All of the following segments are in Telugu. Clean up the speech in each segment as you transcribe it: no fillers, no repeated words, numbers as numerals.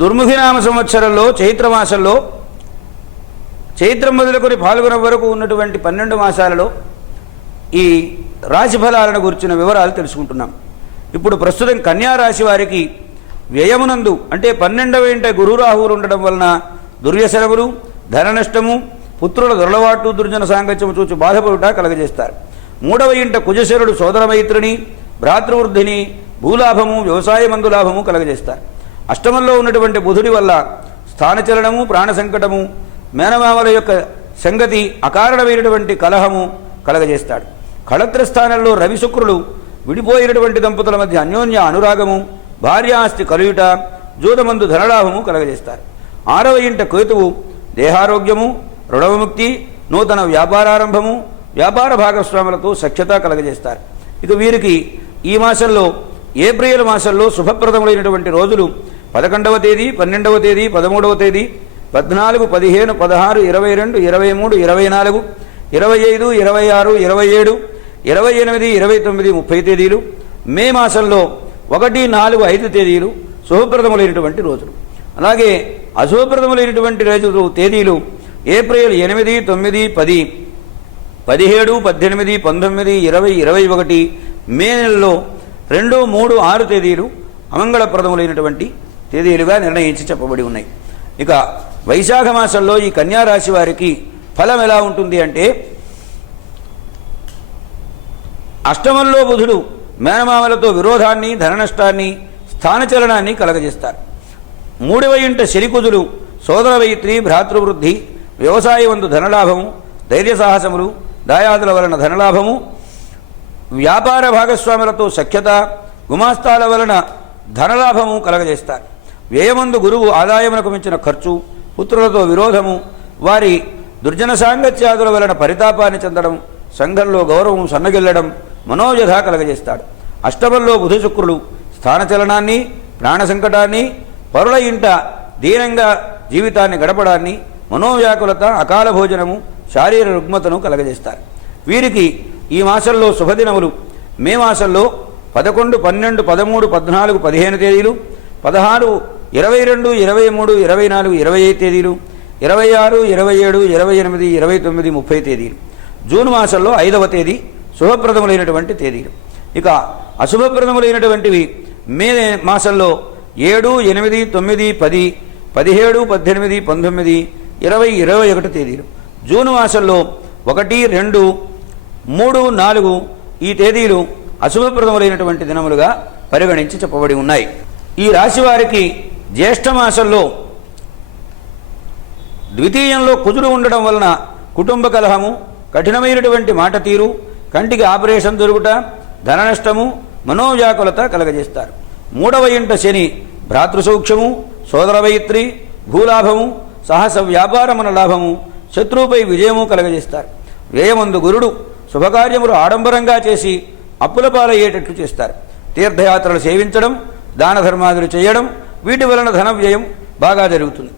దుర్ముఖినామ సంవత్సరంలో చైత్రమాసంలో చైత్రం మొదలుకొని పాల్గొన వరకు ఉన్నటువంటి 12 మాసాలలో ఈ రాశి ఫలాలను గురించిన వివరాలు తెలుసుకుంటున్నాం. ఇప్పుడు ప్రస్తుతం కన్యా రాశి వారికి వ్యయమునందు అంటే 12వ ఇంట గురు రాహువులు ఉండడం వలన దుర్వ్యసనములు, ధన నష్టము, పుత్రుల దొరలవాటు, దుర్జన సాంగత్యము చూచి బాధపడుట కలగజేస్తారు. 3వ ఇంట కుజశరుడు సోదరమైత్రిని, భ్రాతృవృద్ధిని, భూలాభము, వ్యవసాయమందు లాభము కలగజేస్తారు. అష్టమంలో ఉన్నటువంటి బుధుడి వల్ల స్థానచలనము, ప్రాణ సంకటము, మేనమామల యొక్క సంగతి, అకారణమైనటువంటి కలహము కలగజేస్తాడు. కళత్ర స్థానంలో రవి శుక్రులు విడిపోయినటువంటి దంపతుల మధ్య అన్యోన్య అనురాగము, భార్యాస్తి కలుయుట, జూదమందు ధనలాభము కలగజేస్తారు. 6వ ఇంట కేతువు దేహారోగ్యము, రుణవిముక్తి, నూతన వ్యాపారారంభము, వ్యాపార భాగస్వాములతో సఖ్యత కలగజేస్తారు. ఇక వీరికి ఈ మాసంలో ఏప్రిల్ మాసంలో శుభప్రదములైనటువంటి రోజులు 11వ తేదీ, 12వ తేదీ, 13వ తేదీ, 14, 15, 16, 22, 23, 24, 25, 26, 27, 28, 29, 30 తేదీలు. మే మాసంలో 1, 4, 5 తేదీలు శుభప్రదములైనటువంటి రోజులు. అలాగే అశుభప్రదములైనటువంటి రోజులు తేదీలు ఏప్రిల్ 8, 9, 10, 17, 18, 19, 20, 21, మే నెలలో 2, 3, 6 తేదీలు అమంగళప్రదములైనటువంటి తేదీలుగా నిర్ణయించి చెప్పబడి ఉన్నాయి. ఇక వైశాఖ మాసంలో ఈ కన్యారాశి వారికి ఫలం ఎలా ఉంటుంది అంటే, అష్టమంలో బుధుడు మేనమామలతో విరోధాన్ని, ధన నష్టాన్ని, స్థానచలనాన్ని కలగజేస్తారు. 3వ ఇంట శనికుజులు సోదరమైత్రి, భ్రాతృవృద్ధి, వ్యవసాయమందు ధనలాభము, ధైర్య సాహసములు, దాయాదుల వలన ధనలాభము, వ్యాపార భాగస్వాములతో సఖ్యత, గుమాస్తాల వలన ధనలాభము కలగజేస్తారు. వ్యయమందు గురువు ఆదాయమునకు మించిన ఖర్చు, పుత్రులతో విరోధము, వారి దుర్జన సాంగత్యాదుల వలన పరితాపాన్ని చెందడం, సంఘంలో గౌరవం సన్నగిల్లడం, మనోవ్యధ కలగజేస్తాడు. అష్టమంలో బుధ శుక్రులు స్థానచలనాన్ని, ప్రాణ సంకటాన్ని, పరుల ఇంట దీనంగా జీవితాన్ని గడపడాన్ని, మనోవ్యాకులత, అకాల భోజనము, శారీర రుగ్మతను కలగజేస్తారు. వీరికి ఈ మాసంలో శుభదినములు మే మాసంలో 11, 12, 13, 14, 15 తేదీలు, 16, 22, 23, 24, 25 తేదీలు, 26, 27, 28, 29, 30 తేదీలు. జూన్ మాసంలో 5వ తేదీ శుభప్రదములైనటువంటి తేదీలు. ఇక అశుభప్రదములైనటువంటివి మే మాసంలో 7, 8, 9, 10, 17, 18, 19, 20, 21 తేదీలు. జూన్ మాసంలో 1, 2, 3, 4 ఈ తేదీలు అశుభప్రదములైనటువంటి దినములుగా పరిగణించి చెప్పబడి ఉన్నాయి. ఈ రాశి వారికి జ్యేష్ఠ మాసంలో ద్వితీయంలో కుజుడు ఉండడం వలన కుటుంబ కలహము, కఠినమైనటువంటి మాట తీరు, కంటికి ఆపరేషన్ జరుగుట, ధన నష్టము, మనోవ్యాకులత కలగజేస్తారు. 3వ ఇంట శని భ్రాతృసౌఖ్యము, సోదరమైత్రి, భూలాభము, సాహస వ్యాపారమున లాభము, శత్రువుపై విజయము కలగజేస్తారు. వ్యయమందు గురుడు శుభకార్యములు ఆడంబరంగా చేసి అప్పుల పాలయ్యేటట్లు చేస్తారు. తీర్థయాత్రలు సేవించడం, దాన ధర్మాదులు చేయడం, వీటి వలన ధన వ్యయం బాగా జరుగుతుంది.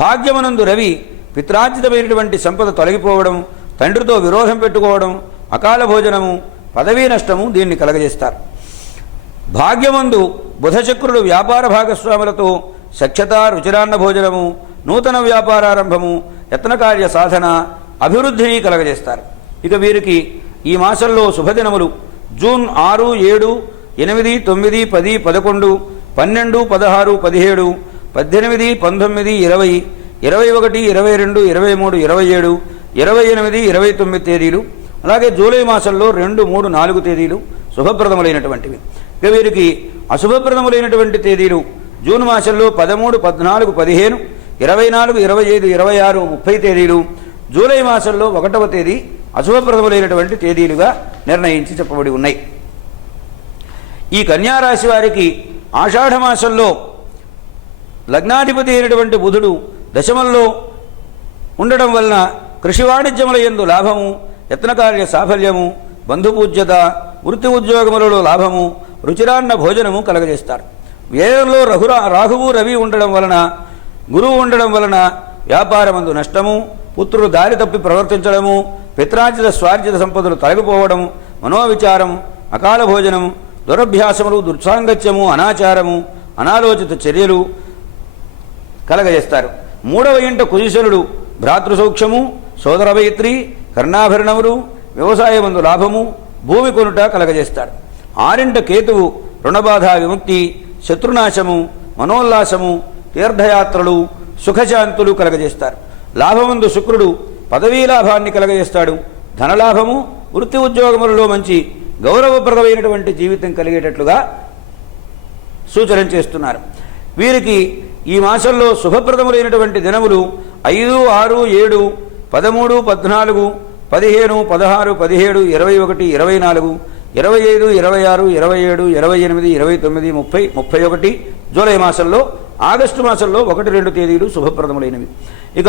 భాగ్యమునందు రవి పిత్రార్జితమైనటువంటి సంపద తొలగిపోవడం, తండ్రితో విరోధం పెట్టుకోవడం, అకాల భోజనము, పదవీ నష్టము దీన్ని కలగజేస్తారు. భాగ్యమందు బుధచక్రుడు వ్యాపార భాగస్వాములతో సఖ్యత, రుచిరాన్న భోజనము, నూతన వ్యాపారారంభము, యత్నకార్య సాధన, అభివృద్ధిని కలగజేస్తారు. ఇక వీరికి ఈ మాసంలో శుభదినములు జూన్ 6, 7, 8, 9, 10, 11, 12, 16, 17, 18, 19, 20, 21, 22, 23, 27, 28, 29 తేదీలు. అలాగే జూలై మాసంలో 2, 3, 4 తేదీలు శుభప్రదములైనటువంటివి. ఇక వీరికి అశుభప్రదములైనటువంటి తేదీలు జూన్ మాసంలో 13, 14, 15, 24, 25, 26, 30 తేదీలు. జూలై మాసంలో 1వ తేదీ అశుభప్రదములైనటువంటి తేదీలుగా నిర్ణయించి చెప్పబడి ఉన్నాయి. ఈ కన్యారాశి వారికి ఆషాఢమాసంలో లగ్నాధిపతి అయినటువంటి బుధుడు దశమంలో ఉండడం వలన కృషి వాణిజ్యముల యందు లాభము, యత్నకార్య సాఫల్యము, బంధుపూజ్యత, వృత్తి ఉద్యోగములలో లాభము, రుచిరాన్న భోజనము కలగజేస్తారు. వ్యయంలో రాహువు రవి ఉండడం వలన, గురువు ఉండడం వలన వ్యాపారమందు నష్టము, పుత్రులు దారి తప్పి ప్రవర్తించడము, పిత్రార్జిత స్వార్జిత సంపదలు తొలగిపోవడం, మనోవిచారం, అకాల భోజనము, దురభ్యాసములు, దుర్సాంగత్యము, అనాచారము, అనాలోచిత చర్యలు కలగజేస్తారు. 3వ ఇంట కుశలుడు భ్రాతృసౌఖ్యము, సోదరమైత్రి, కర్ణాభరణములు, వ్యవసాయమందు లాభము, భూమి కొనుట కలగజేస్తాడు. 6వ కేతువు రుణబాధ విముక్తి, శత్రునాశము, మనోల్లాసము, తీర్థయాత్రలు, సుఖశాంతులు కలగజేస్తారు. లాభమందు శుక్రుడు పదవీ లాభాన్ని కలగజేస్తాడు. ధనలాభము, వృత్తి ఉద్యోగములలో మంచి గౌరవప్రదమైనటువంటి జీవితం కలిగేటట్లుగా సూచన చేస్తున్నారు. వీరికి ఈ మాసంలో శుభప్రదములైనటువంటి దినములు 5, 6, 7, 13, 14, 15, 16, 17, 21, 24, 25, 26, 27, 28, 29, 30, 31 జూలై మాసంలో. ఆగస్టు మాసంలో 1, 2 తేదీలు శుభప్రదములైనవి. ఇక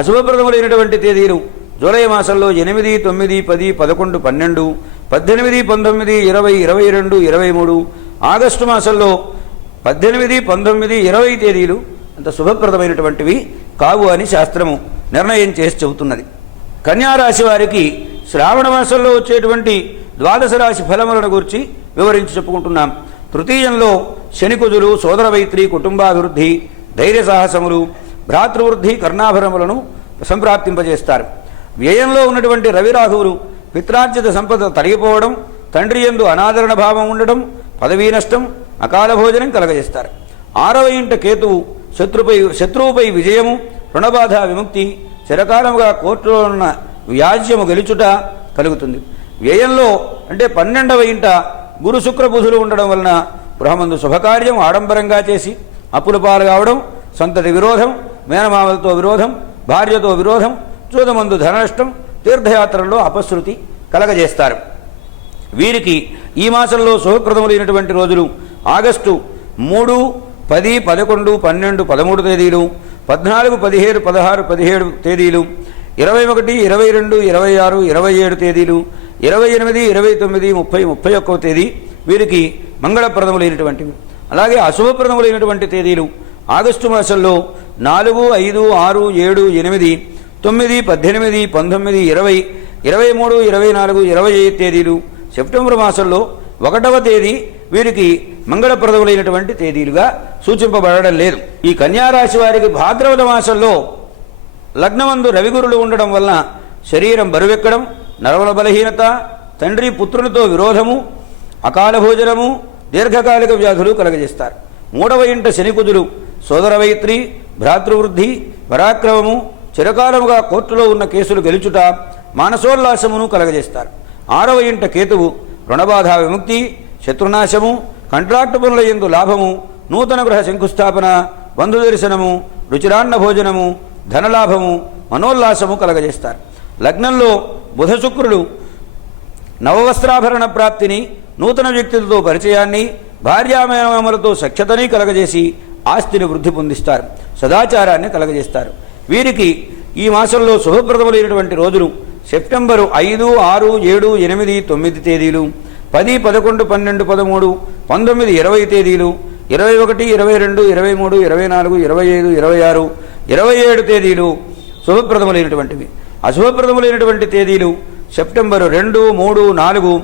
అశుభప్రదములైనటువంటి తేదీలు జూలై మాసంలో 8, 9, 10, 11, 12, 18, 19, 20, 22, 23. ఆగస్టు మాసంలో 18, 19, 20 తేదీలు అంత శుభప్రదమైనటువంటివి కావు అని శాస్త్రము నిర్ణయం చేసి చెబుతున్నది. కన్యారాశి వారికి శ్రావణ మాసంలో వచ్చేటువంటి ద్వాదశ రాశి ఫలములను గురించి వివరించి చెప్పుకుంటున్నాం. తృతీయంలో శనికుజులు సోదరమైత్రి, కుటుంబాభివృద్ధి, ధైర్య సాహసములు, భ్రాతృవృద్ధి, కర్ణాభరణములను సంప్రాప్తింపజేస్తారు. వ్యయంలో ఉన్నటువంటి రవిరాహువులు పిత్రార్జిత సంపద తరిగిపోవడం, తండ్రి యందు అనాదరణ భావం ఉండడం, పదవీ నష్టం, అకాల భోజనం కలగజేస్తారు. 6వ ఇంట కేతువు శత్రువుపై విజయము, రుణబాధ విముక్తి, చిరకాలముగా కోర్టులో ఉన్న వ్యాజ్యము గెలుచుట కలుగుతుంది. వ్యయంలో అంటే 12వ ఇంట గురు శుక్ర బుధులు ఉండడం వలన గృహమందు శుభకార్యం ఆడంబరంగా చేసి అప్పుల పాలు కావడం, సంతతి విరోధం, మేనమామలతో విరోధం, భార్యతో విరోధం, చూదమందు ధననష్టం, తీర్థయాత్రల్లో అపశృతి కలగజేస్తారు. వీరికి ఈ మాసంలో శుభప్రదములైనటువంటి రోజులు ఆగస్టు 3, 10, 11, 12, 13 తేదీలు, 14, 15, 16, 17 తేదీలు, 21, 22, 26, 27 తేదీలు, 28, 29, 30, 31 తేదీ వీరికి మంగళప్రదములైనటువంటివి. అలాగే అశుభప్రదములైనటువంటి తేదీలు ఆగస్టు మాసంలో 4, 5, 6, 7, 8, 9, 18, 19, 20, 23, 24, 25 తేదీలు. సెప్టెంబర్ మాసంలో 1వ తేదీ వీరికి మంగళప్రదములైనటువంటి తేదీలుగా సూచింపబడడం లేదు. ఈ కన్యారాశి వారికి భాద్రపద మాసంలో లగ్నమందు రవిగురులు ఉండడం వలన శరీరం బరువెక్కడం, నరముల బలహీనత, తండ్రి పుత్రునితో విరోధము, అకాల భోజనము, దీర్ఘకాలిక వ్యాధులు కలగజేస్తారు. 3వ ఇంట శనికుజులు సోదరమైత్రి, భ్రాతృవృద్ధి, పరాక్రమము, చిరకాలముగా కోర్టులో ఉన్న కేసులు గెలుచుట, మానసోల్లాసమును కలగజేస్తారు. 6వ ఇంట కేతువు రుణబాధ విముక్తి, శత్రునాశము, కంట్రాక్టు పనుల యందు లాభము, నూతన గృహ శంకుస్థాపన, బంధు దర్శనము, రుచిరాన్న భోజనము, ధనలాభము, మనోల్లాసము కలగజేస్తారు. లగ్నంలో బుధ శుక్రులు నవవస్త్రాభరణ ప్రాప్తిని, నూతన వ్యక్తులతో పరిచయాన్ని, భార్యామేనమామలతో సఖ్యతని కలగజేసి ఆస్తిని వృద్ధి పొందిస్తారు, సదాచారాన్ని కలగజేస్తారు. వీరికి ఈ మాసంలో శుభప్రదములైనటువంటి రోజులు సెప్టెంబరు 5, 6, 7, 8, 9 తేదీలు, 10, 11, 12, 13, 19, 20 తేదీలు, 21, 22, 23, 24, 25, 26, 27 తేదీలు శుభప్రదములైనటువంటివి. అశుభప్రదములైనటువంటి తేదీలు సెప్టెంబరు 2, 3, 4,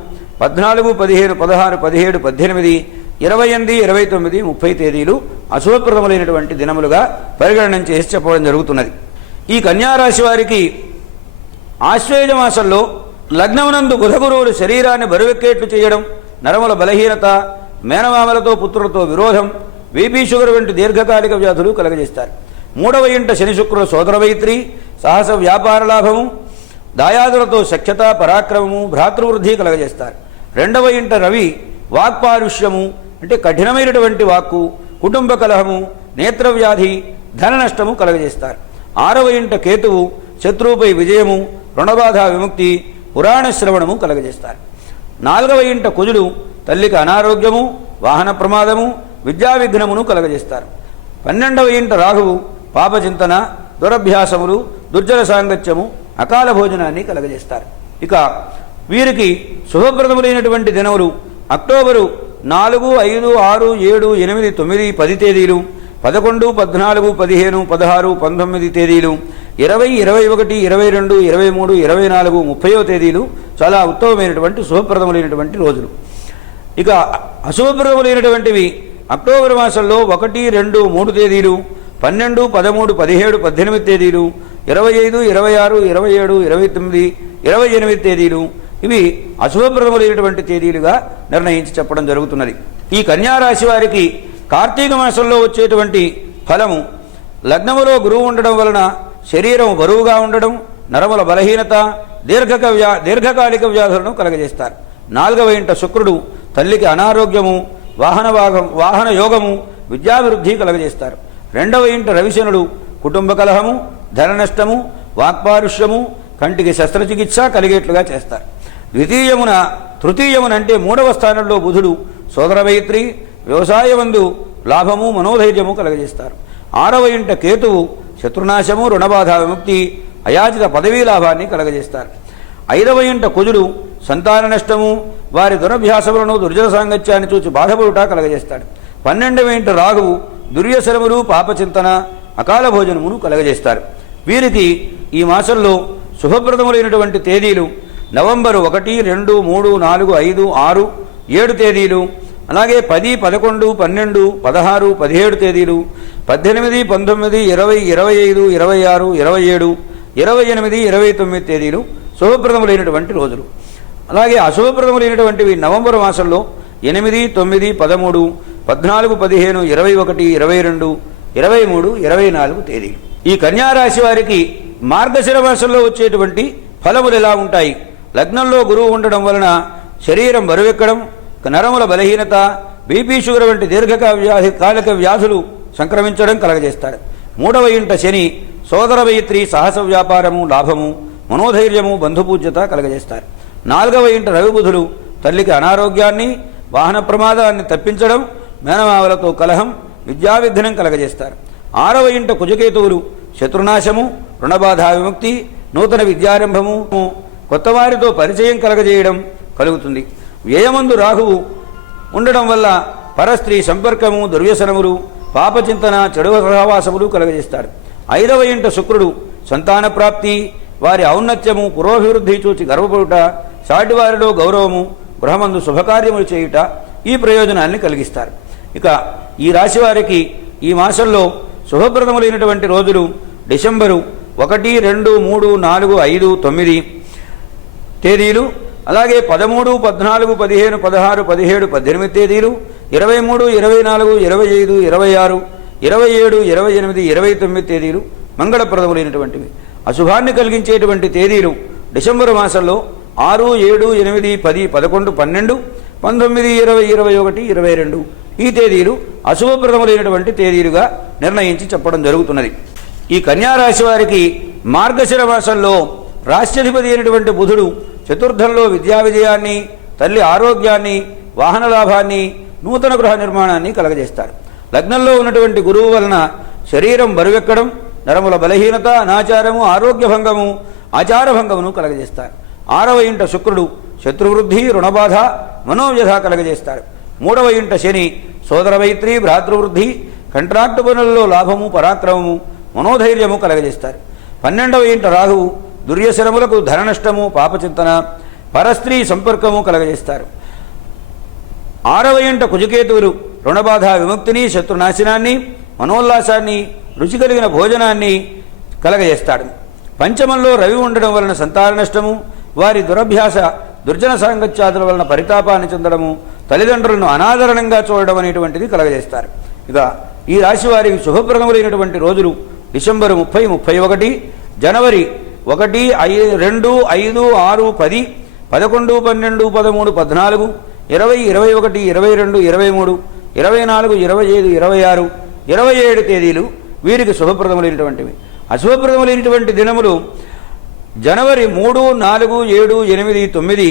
14, 15, 16, 17, 18, 28, 29, 30 తేదీలు అశుభప్రదములైనటువంటి దినములుగా పరిగణన చేసి చెప్పడం జరుగుతున్నది. ఈ కన్యారాశి వారికి ఆశ్వేజ మాసంలో లగ్నమునందు బుధగురువులు శరీరాన్ని బరువెక్కేట్లు చేయడం, నరముల బలహీనత, మేనమామలతో పుత్రులతో విరోధం, బీపీ షుగర్ వంటి దీర్ఘకాలిక వ్యాధులు కలగజేస్తారు. 3వ ఇంట శని శుక్రుల సోదరమైత్రి, సాహస వ్యాపార లాభము, దాయాదులతో సఖ్యత, పరాక్రమము, భ్రాతృవృద్ధి కలగజేస్తారు. 2వ ఇంట రవి వాక్పారుష్యము అంటే కఠినమైనటువంటి వాక్కు, కుటుంబ కలహము, నేత్రవ్యాధి, ధన నష్టము కలగజేస్తారు. 6వ ఇంట కేతువు శత్రువుపై విజయము, రుణబాధ విముక్తి, పురాణ శ్రవణము కలగజేస్తారు. 4వ ఇంట కుజుడు తల్లికి అనారోగ్యము, వాహన ప్రమాదము, విద్యా విఘ్నమును కలగజేస్తారు. 12వ ఇంట రాహువు పాపచింతన, దురభ్యాసములు, దుర్జన సాంగత్యము, అకాల భోజనాన్ని కలగజేస్తారు. ఇక వీరికి శుభప్రదములైనటువంటి దినములు అక్టోబరు 4, 5, 6, 7, 8, 9, 10 తేదీలు, 11, 14, 15, 16, 19 తేదీలు, 20, 21, 22, 23, 24, 30వ తేదీలు చాలా ఉత్తమమైనటువంటి శుభప్రదములైనటువంటి రోజులు. ఇక అశుభప్రదములైనటువంటివి అక్టోబర్ మాసంలో 1, 2, 3 తేదీలు, 12, 13, 17, 18 తేదీలు, 25, 26, 27, 29, 28 తేదీలు. ఇవి అశుభప్రదములైనటువంటి తేదీలుగా నిర్ణయించి చెప్పడం జరుగుతున్నది. ఈ కన్యారాశి వారికి కార్తీక మాసంలో వచ్చేటువంటి ఫలము, లగ్నములో గురువు ఉండడం వలన శరీరం బరువుగా ఉండడం, నరముల బలహీనత, దీర్ఘకాలిక వ్యాధులను కలగజేస్తారు. 4వ ఇంట శుక్రుడు తల్లికి అనారోగ్యము, వాహన యోగము, విద్యాభివృద్ధి కలగజేస్తారు. 2వ ఇంట రవిశనుడు కుటుంబ కలహము, ధన నష్టము, వాక్పారుష్యము, కంటికి శస్త్రచికిత్స కలిగేట్లుగా చేస్తారు. తృతీయమున అంటే 3వ స్థానంలో బుధుడు సోదర మైత్రి, వ్యవసాయమందు లాభము, మనోధైర్యము కలగజేస్తారు. 6వ ఇంట కేతువు శత్రునాశము, రుణబాధ విముక్తి, అయాచిత పదవీ లాభాన్ని కలగజేస్తారు. 5వ ఇంట కుజుడు సంతాన నష్టము, వారి దురభ్యాసములను, దుర్జన సాంగత్యాన్ని చూచి బాధపడుట కలగజేస్తాడు. 12వ ఇంట రాహువు దుర్వ్యసనములు, పాపచింతన, అకాల భోజనమును కలగజేస్తారు. వీరికి ఈ మాసంలో శుభప్రదములైనటువంటి తేదీలు నవంబరు 1, 2, 3, 4, 5, 6, 7 తేదీలు, అలాగే 10, 11, 12, 16, 17 తేదీలు, 18, 19, 20, 25, 26, 27, 28, 29 తేదీలు శుభప్రదములైనటువంటి రోజులు. అలాగే అశుభప్రదములైనటువంటివి నవంబర్ మాసంలో 8, 9, 13, 14, 15, 21, 22, 23, 24 తేదీలు. ఈ కన్యారాశి వారికి మార్గశిర మాసంలో వచ్చేటువంటి ఫలములు ఎలా ఉంటాయి? లగ్నంలో గురువు ఉండడం వలన శరీరం బరువెక్కడం, నరముల బలహీనత, బీపీ షుగర్ వంటి దీర్ఘకాలిక వ్యాధులు సంక్రమించడం కలగజేస్తాడు. 3వ ఇంట శని సోదర మైత్రి, సాహస వ్యాపారము, లాభము, మనోధైర్యము, బంధుపూజ్యత కలగజేస్తారు. 4వ ఇంట రవిబుధులు తల్లికి అనారోగ్యాన్ని, వాహన ప్రమాదాన్ని తప్పించడం, మేనమావలతో కలహం, విద్యావిఘ్నం కలగజేస్తారు. 6వ ఇంట కుజకేతువులు శత్రునాశము, రుణబాధ విముక్తి, నూతన విద్యారంభము, కొత్తవారితో పరిచయం కలగజేయడం కలుగుతుంది. వ్యయమందు రాహువు ఉండడం వల్ల పరస్త్రీ సంపర్కము, దుర్వ్యసనములు, పాపచింతన, చెడు సహవాసములు కలగజేస్తాడు. 5వ ఇంట శుక్రుడు సంతాన ప్రాప్తి, వారి ఔన్నత్యము, పురోభివృద్ధి చూచి గర్వపడుట, సాటివారిలో గౌరవము, గృహమందు శుభకార్యములు చేయుట ఈ ప్రయోజనాన్ని కలిగిస్తారు. ఇక ఈ రాశి వారికి ఈ మాసంలో శుభప్రదములైనటువంటి రోజులు డిసెంబరు 1, 2, 3, 4, 5, 9 తేదీలు, అలాగే 13, 14, 15, 16, 17, 18 తేదీలు, 23, 24, 25, 26, 27, 28, 29 తేదీలు మంగళప్రదములైనటువంటివి. అశుభాన్ని కలిగించేటువంటి తేదీలు డిసెంబరు మాసంలో 6, 7, 8, 10, 11, 12, 19, 20, 21, 22 ఈ తేదీలు అశుభప్రదములైనటువంటి తేదీలుగా నిర్ణయించి చెప్పడం జరుగుతున్నది. ఈ కన్యారాశి వారికి మార్గశిర మాసంలో రాష్ట్రాధిపతి అయినటువంటి బుధుడు చతుర్థంలో విద్యా విజయాన్ని, తల్లి ఆరోగ్యాన్ని, వాహన లాభాన్ని, నూతన గృహ నిర్మాణాన్ని కలగజేస్తారు. లగ్నంలో ఉన్నటువంటి గురువు వలన శరీరం బరువెక్కడం, నరముల బలహీనత, అనాచారము, ఆరోగ్యభంగము, ఆచారభంగమును కలగజేస్తారు. 6వ ఇంట శుక్రుడు శత్రువృద్ధి, రుణబాధ, మనోవ్యధ కలగజేస్తారు. 3వ ఇంట శని సోదర మైత్రి, భ్రాతృవృద్ధి, కంట్రాక్టు పనులలో లాభము, పరాక్రమము, మనోధైర్యము కలగజేస్తారు. 12వ ఇంట రాహువు దుర్వ్యసనములకు, ధన నష్టము, పాపచింతన, పరస్త్రీ సంపర్కము కలగజేస్తారు. 6వ ఇంట కుజకేతువులు రుణబాధ విముక్తిని, శత్రునాశనాన్ని, మనోల్లాసాన్ని, రుచి కలిగిన భోజనాన్ని కలగజేస్తాడు. పంచమంలో రవి ఉండడం వలన సంతాన నష్టము, వారి దురభ్యాస, దుర్జన సాంగత్యాదుల వలన పరితాపాన్ని చెందడము, తల్లిదండ్రులను అనాదరణంగా చూడడం అనేటువంటిది కలగజేస్తారు. ఇక ఈ రాశి వారికి శుభప్రదములైనటువంటి రోజులు డిసెంబరు 30, 31, జనవరి 1, 2, 5, 6, 10, 11, 12, 13, 14, 20, 21, 22, 23, 24, 25, 26, 27 తేదీలు వీరికి శుభప్రదములైనటువంటివి. అశుభప్రదములైనటువంటి దినములు జనవరి 3, 4, 7, 8, 9,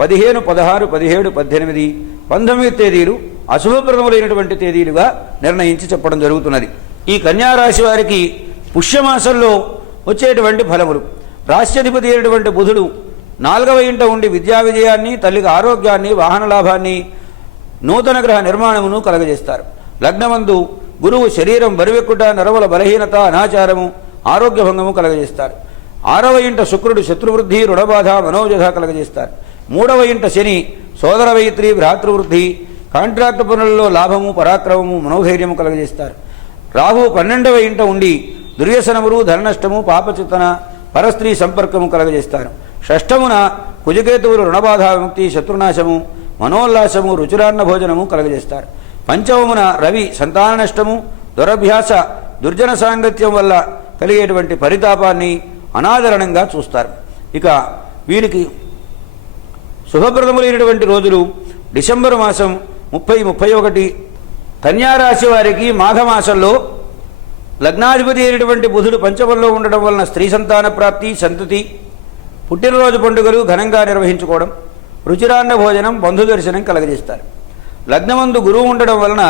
15, 16, 17, 18, 19 తేదీలు అశుభప్రదములైనటువంటి తేదీలుగా నిర్ణయించి చెప్పడం జరుగుతున్నది. ఈ కన్యారాశి వారికి పుష్యమాసంలో వచ్చేటువంటి ఫలములు. రాష్ట్రాధిపతి అయినటువంటి బుధుడు 4వ ఇంట ఉండి విద్యా విజయాన్ని, తల్లికి ఆరోగ్యాన్ని, వాహన లాభాన్ని, నూతన గ్రహ నిర్మాణమును కలగజేస్తారు. లగ్నమందు గురువు శరీరం బరువెక్కుట, నరముల బలహీనత, అనాచారము, ఆరోగ్య భంగము కలగజేస్తారు. 6వ ఇంట శుక్రుడు శత్రువృద్ధి, రుణబాధ, మనోజధ కలగజేస్తారు. 3వ ఇంట శని సోదర వైత్రి, భ్రాతృవృద్ధి, కాంట్రాక్టు పనులలో లాభము, పరాక్రమము, మనోధైర్యము కలగజేస్తారు. రాహు 12వ ఇంట ఉండి దుర్వ్యసనములు, ధననష్టము, పాపచితన, పరస్త్రీ సంపర్కము కలగజేస్తారు. 6వ కుజకేతువులు రుణబాధ, విముక్తి, శత్రునాశము, మనోల్లాసము, రుచిరాన్న భోజనము కలగజేస్తారు. 5వ రవి సంతాన నష్టము, దురభ్యాస, దుర్జన సాంగత్యం వల్ల కలిగేటువంటి పరితాపాన్ని అనాదరణంగా చూస్తారు. ఇక వీరికి శుభప్రదములైనటువంటి రోజులు డిసెంబరు మాసం 30, 31. కన్యారాశి వారికి మాఘమాసంలో లగ్నాధిపతి అయినటువంటి బుధుడు పంచమంలో ఉండడం వలన స్త్రీ సంతాన ప్రాప్తి, సంతతి, పుట్టినరోజు పండుగలు ఘనంగా నిర్వహించుకోవడం, రుచిరాన్న భోజనం, బంధు దర్శనం కలగజేస్తారు. లగ్నమందు గురువు ఉండడం వలన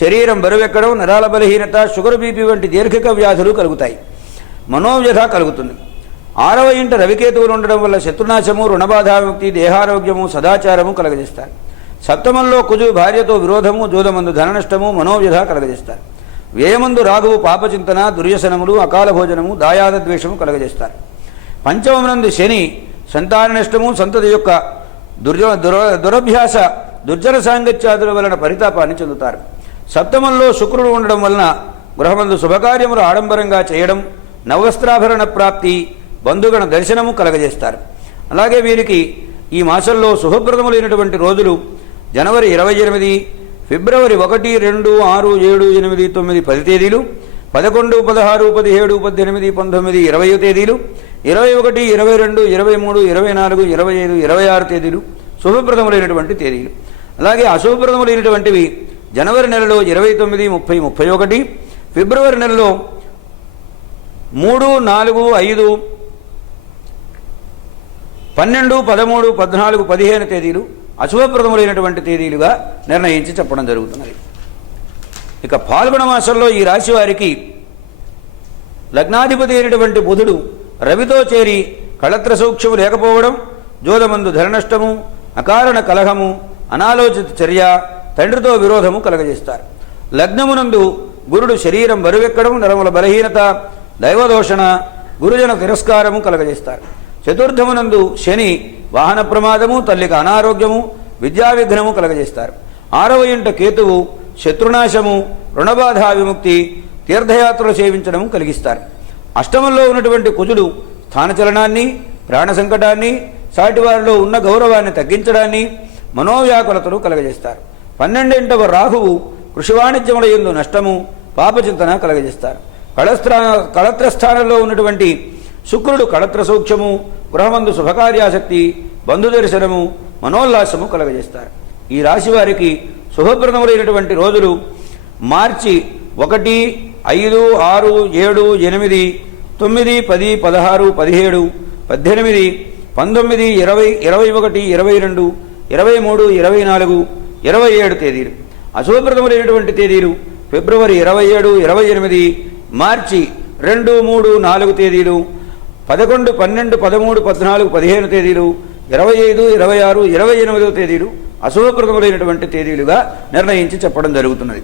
శరీరం బరువెక్కడం, నరాల బలహీనత, షుగర్, బీపీ వంటి దీర్ఘిక వ్యాధులు కలుగుతాయి. మనోవ్యధ కలుగుతుంది. 6వ ఇంట రవికేతువులు ఉండడం వల్ల శత్రునాశము, రుణబాధ, విముక్తి, దేహారోగ్యము, సదాచారము కలగజేస్తారు. 7మంలో కుజు భార్యతో విరోధము, జోదమందు ధననష్టము, మనోవ్యధ కలగజేస్తారు. వ్యయమందు రాఘువు పాపచింతన, దుర్వ్యసనములు, అకాల భోజనము, దాయాద ద్వేషము కలగజేస్తారు. 5మనందు శని సంతాన నష్టము, సంతతి యొక్క దురభ్యాస, దుర్జన సాంగత్యాదుల వలన పరితాపాన్ని చెందుతారు. 7మంలో శుక్రుడు ఉండడం వలన గృహమందు శుభకార్యములు ఆడంబరంగా చేయడం, నవవస్త్రాభరణ ప్రాప్తి, బంధుగణ దర్శనము కలగజేస్తారు. అలాగే వీరికి ఈ మాసంలో శుభప్రదములైనటువంటి రోజులు జనవరి 28, ఫిబ్రవరి 1, 2, 6, 7, 8, 9, 10 తేదీలు, 11, 16, 17, 18, 19, 20 తేదీలు, 21, 22, 23, 24, 25, 26 తేదీలు శుభప్రదములైనటువంటి తేదీలు. అలాగే అశుభప్రదములైనటువంటివి జనవరి నెలలో 29, 30, 31, ఫిబ్రవరి నెలలో 3, 4, 5, 12, 13, 14, 15 తేదీలు అశుభప్రదములైనటువంటి తేదీలుగా నిర్ణయించి చెప్పడం జరుగుతున్నది. ఇక ఫాల్గుణ మాసంలో ఈ రాశి వారికి లగ్నాధిపతి అయినటువంటి బుధుడు రవితో చేరి కళత్ర సూక్ష్మము లేకపోవడం, జోదమందు ధననష్టము, అకారణ కలహము, అనాలోచిత చర్య, తండ్రితో విరోధము కలగజేస్తారు. లగ్నమునందు గురుడు శరీరం బరువెక్కడం, నరముల బలహీనత, దైవదోషణ, గురుజన తిరస్కారము కలగజేస్తారు. 4మనందు శని వాహన ప్రమాదము, తల్లికి అనారోగ్యము, విద్యా విఘ్నము కలగజేస్తారు. 6వ ఇంట కేతువు శత్రునాశము, రుణబాధ, విముక్తి, తీర్థయాత్రలు సేవించడము కలిగిస్తారు. 8మంలో ఉన్నటువంటి కుజుడు స్థానచలనాన్ని, ప్రాణ సంకటాన్ని, సాటివారిలో ఉన్న గౌరవాన్ని తగ్గించడాన్ని, మనోవ్యాకులతను కలగజేస్తారు. 12వ రాహువు కృషి వాణిజ్యముల యందు నష్టము, పాపచింతన కలగజేస్తారు. కళత్రస్థానంలో ఉన్నటువంటి శుక్రుడు కళత్ర సూక్ష్మము, గృహమందు శుభకార్యాసక్తి, బంధు దర్శనము, మనోల్లాసము కలగజేస్తారు. ఈ రాశి వారికి శుభప్రదములైనటువంటి రోజులు మార్చి 1, 5, 6, 7, 8, 9, 10, 16, 17, 18, 19, 20, 21, 22, 23, 24, 27 తేదీలు. అశుభప్రదములైనటువంటి తేదీలు ఫిబ్రవరి 27, 28, మార్చి 2, 3, 4 తేదీలు, 11, 12, 13, 14, 15 తేదీలు, 25, 26, 28 తేదీలు అశుభప్రదములైనటువంటి తేదీలుగా నిర్ణయించి చెప్పడం జరుగుతున్నది.